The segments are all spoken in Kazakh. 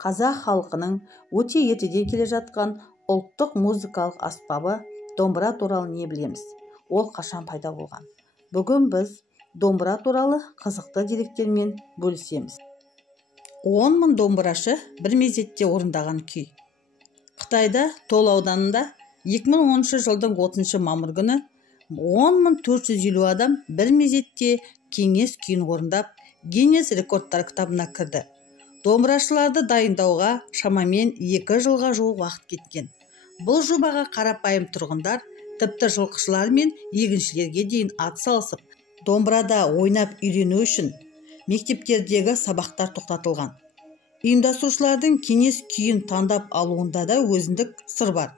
қазақ халқының өте ертеден келе жатқан ұлттық музыкалық аспабы домбыра туралы не білеміз? Ол қашан пайда болған? Бүгін біз домбыра туралы қызықты деректермен бөлісеміз. 10 000 домбырашы бір мезетте орындаған күй. Қытайда Тол ауданында 2010 жылдың 30 мамыр күні 10.450 адам бір мезетте кеңес күйін орындап, Гиннес рекордтар кітабына кірді. Домбырашыларды дайындауға шамамен 2 жылға жуық уақыт кеткен. Бұл жобаға қарапайым тұрғындар, тіпті жылқышылар мен егіншілерге дейін атсалысып, домбырада ойнап үйрену үшін мектептердегі сабақтар тоқтатылған. Ұйымдастырушылардың кеңес күйін таңдап алуында да өзіндік сыр бар.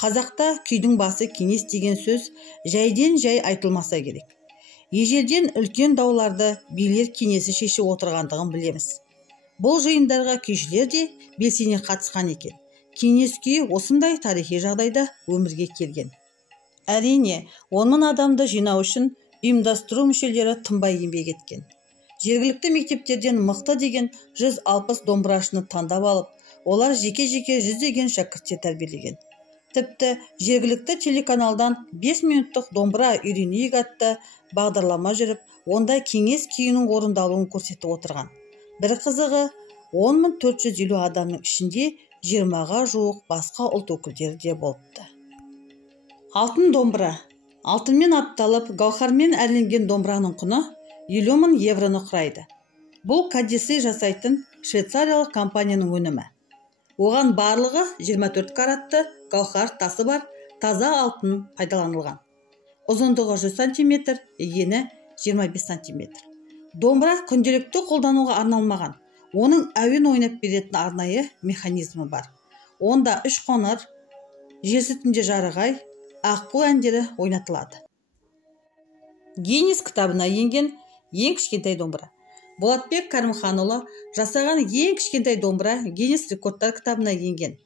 Қазақта күйдің басы кеңес деген сөз жайден жай айтылмаса керек. Ежелден үлкен дауларды билер кеңесі шешіп отырғандығын білеміз. Бұл жиындарға күйшілер де белсене қатысқан екен. Кеңес күйі осындай тарихи жағдайда өмірге келген. Әрине, 10 000 адамды жинау үшін ұйымдастыру мүшелері тынбай еңбек еткен. Жергілікті мектептерден мықты деген 160 домбырашыны таңдап алып, олар жеке-жеке жүздеген шәкірттер тәрбиелеген. Тіпті жергілікті телеканалдан 5 минуттық домбыра үйренейік атты бағдарлама жүріп, онда кеңес күйінің орындалуын көрсетіп отырған. Бір қызығы, 10.450 адамның ішінде 20-ға жуық басқа ұлт өкілдері де болыпты. Алтын домбыра. Алтынмен апталып, гауһармен әрленген домбыраның құны 50 000 евроны құрайды. Бұл кәдесый жасайтын швейцариялық компанияның өнімі. Оған барлығы 24 каратты гауһар тасы бар таза алтын пайдаланылған. Ұзындығы 100 см, ені 25 см. Домбыра күнделікті қолдануға арналмаған. Оның әуен ойнап беретін арнайы механизмі бар. Онда 3 қоңыр, жер үстінде жарығай, аққу әндері ойнатылады. Гиннес кітабына енген ең кішкентай домбыра. Болатбек Кәрімханұлы жасаған ең кішкентай домбыра Гиннес рекордтар кітабына енген.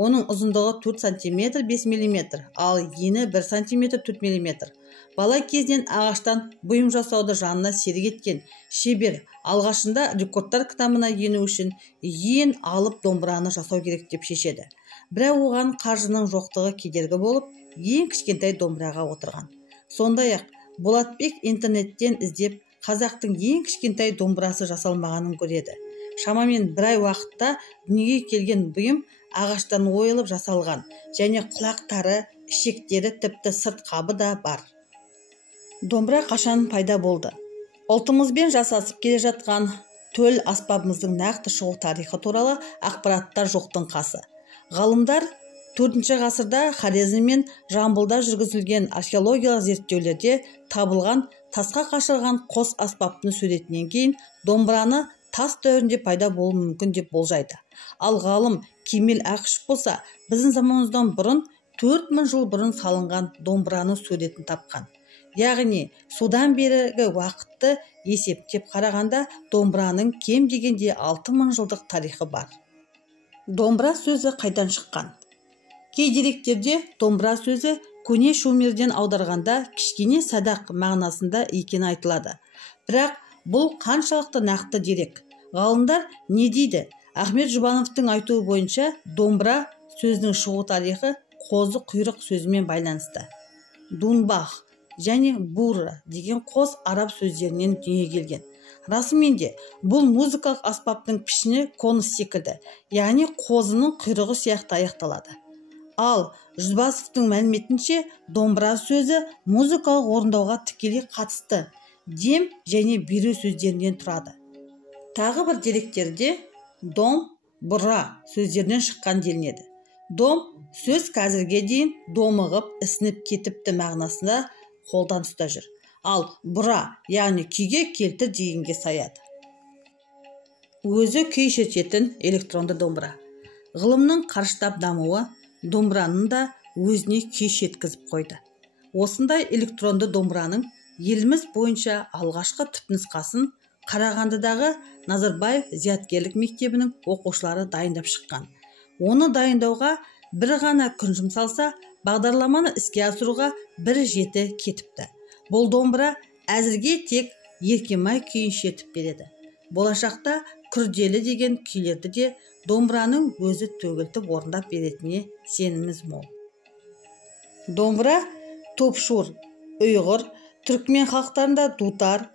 Оның ұзындығы 4 см 5 мм, ал ені 1 см 4 мм. Бала кезінен ағаштан бұйым жасауды жанына серік еткен шебер алғашында рекордтар кітабына ену үшін ең алып домбыраны жасау керек деп шешеді. Бірақ оған қаржының жоқтығы кедергі болып, ең кішкентай домбыраға отырған. Сондай-ақ Болатбек интернеттен іздеп, қазақтың ең кішкентай домбырасы жасалмағанын көреді. Шамамен 1 ай уақытта дүниеге келген бұйым ағаштан ойылып жасалған, және құлақтары, ішектері, тіпті сырт қабы да бар. Домбыра қашан пайда болды? Ұлтымызбен жасасып келе жатқан төл аспабымыздың нақты шығу тарихы туралы ақпараттар жоқтың қасы. Ғалымдар 4 ғасырда Хорезм мен Жамбылда жүргізілген археологиялық зерттеулерде табылған тасқа қашырған қос аспаптың суретінен кейін домбыраны тас дәуірінде пайда болуы мүмкін деп болжайды. Ал ғалым Кемел Ақышев болса, біздің заманымыздан бұрын 4000 жыл бұрын салынған домбыраның суретін тапқан. Яғни, содан бергі уақытты есептеп қарағанда домбыраның кем дегенде 6000 жылдық тарихы бар. Домбыра сөзі қайдан шыққан? Кей деректерде домбыра сөзі көне шумерден аударғанда кішкене садақ мағынасында екені айтылады. Бірақ бұл қаншалықты нақты дерек? Ғалымдар не дейді? Ахмет Жұбановтың айтуы бойынша домбыра сөзінің шығу тарихы қозы құйрық сөзімен байланысты. Дунбах және бура деген қос араб сөздерінен дүниеге келген. Расымен де бұл музыкалық аспаптың пішіні конус секілді, яғни қозының құйрығы сияқты аяқталады. Ал Жұбасовтың мәліметінше домбыра сөзі музыкалық орындауға тікелей қатысты дем және беру сөздерінен тұрады. Тағы бір деректерде дом, бұра сөздерінен шыққан делінеді. Дом сөз қазірге дейін домығып, ісініп кетіпті мағынасында қолданыста жүр. Ал бұра, яғни күйге келтір дегенге саяды. Өзі күй шертетін электронды домбыра. Ғылымның қарыштап дамуы домбыраның да өзіне күй шеткізіп қойды. Осындай электронды домбыраның еліміз бойынша алғашқы түпнұсқасын Қарағандыдағы Назарбаев зияткерлік мектебінің оқушылары дайындап шыққан. Оны дайындауға бір ғана күн жұмсалса, бағдарламаны іске асыруға 1 жеті кетіпті. Бұл домбыра әзірге тек Еркемай күйін шертіп береді. Болашақта күрделі деген күйлерді де домбыраның өзі төгілтіп орындап беретініне сеніміміз мол. Домбыра топшур, ұйғыр, түркмен халықтарында дутар,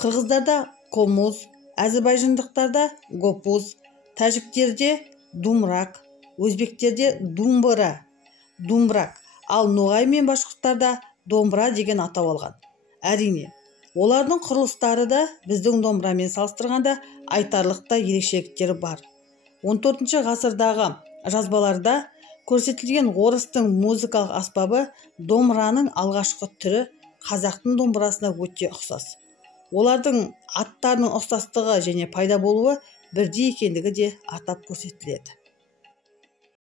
қырғыздарда комуз, әзірбайжандықтарда гопуз, тәжіктерде думрак, өзбектерде думбырак, ал ноғай мен башқұрттарда домбыра деген атау алған. Әрине, олардың құрылыстары да біздің домбырамен салыстырғанда айтарлықтай ерекшеліктері бар. 14 ғасырдағы жазбаларда көрсетілген орыстың музыкалық аспабы домбыраның алғашқы түрі қазақтың домбырасына өте ұқсас. Олардың аттарының ұқсастығы және пайда болуы бірдей екендігі де атап көрсетіледі.